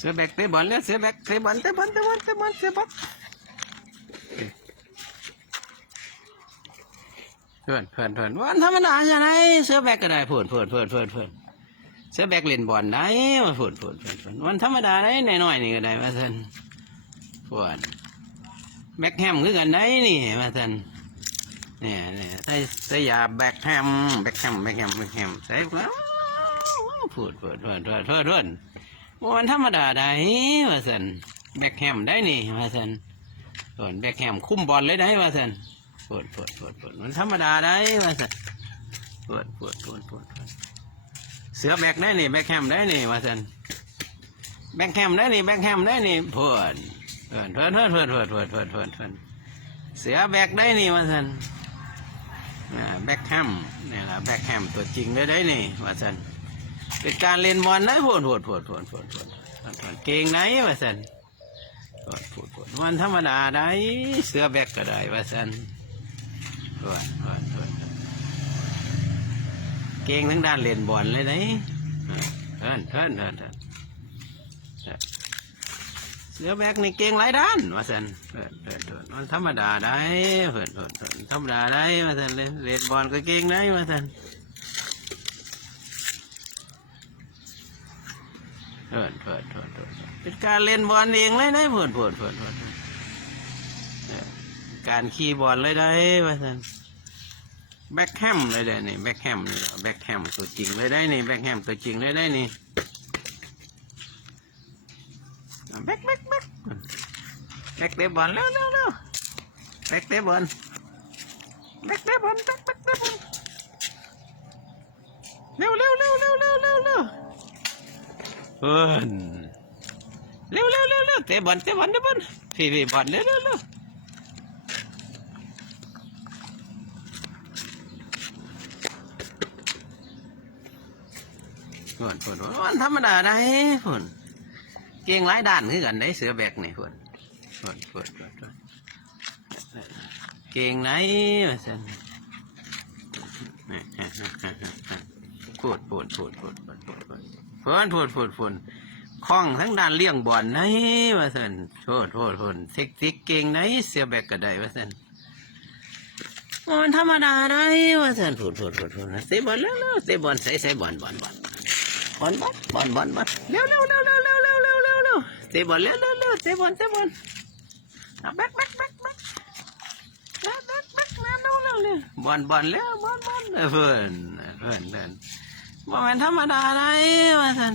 เสือแบกเตะบอลแล้วเสือแบกเตะบอลเตะบอลเตะบอลเตะบอลเตะบอลเพื่อนวันธรรมดาจะไหนเสือแบกก็ได้เพื่อนเสือแบกเล่นบอลได้เพื่อนวันธรรมดาได้น้อยๆนี่ก็ได้มาสันเพื่อนแบกแฮมคือกันได้นี่มาสันเนี่ยใส่ยาแบกแฮมใส่พูดวันธรรมดาได้มาสันแบกแฮมได้นี่มาสันส่วนแบกแฮมคุ้มบอลเลยได้มาสันพูดวันธรรมดาได้มาสันพูดเสือแบกได้นี่แบกแฮมได้นี่มาสันแบกแฮมได้นี่พูดเสือแบกได้นี่มาสันแบ็คแฮมเนี่ยละแบ็คแฮมตัวจริงได้นี่ว่าสันเป็นการเล่นบอลนะพูดเก่งไหนว่าสันพูดมันธรรมดาได้เสือแบกก็ได้ว่าสันเก่งทั้งด้านเล่นบอลเลยนะเสือแบกนี่เก่งหลายด้านว่าสันมันธรรมดาได้ธรรมดาได้ว่าสันเล่นบอลก็เก่งได้ว่าสันเป็นการเล่นบอลเองเลยได้พูดการขี่บอลเลยได้ว่าสันแบ็คแฮมเลยได้นี่แบ็คแฮมตัวจริงเลยได้นี่แบ็คแฮมตัวจริงเลยได้นี่แบ็คเตะบอลแล้วแบ็คเตะบอลเร็วเร็วเตะบอลพี่บอลเร็ววันธรรมดาได้ฝนเก่งหลายด้านคือกันได้เสือแบกนี่ฝนเก่งไหนมาสันพูดคล่องทั้งด้านเลี้ยงบอลไหนมาสันโทษเซ็กเก่งไหนเสือแบกก็ได้มาสันมันธรรมดาได้มาสันพูดเตะบอลแล้วเตะบอลใส่บอลเร็วเตะบอลแล้วเตะบอลแบกบอลแล้วเพื่อนมันธรรมดาได้มาสัน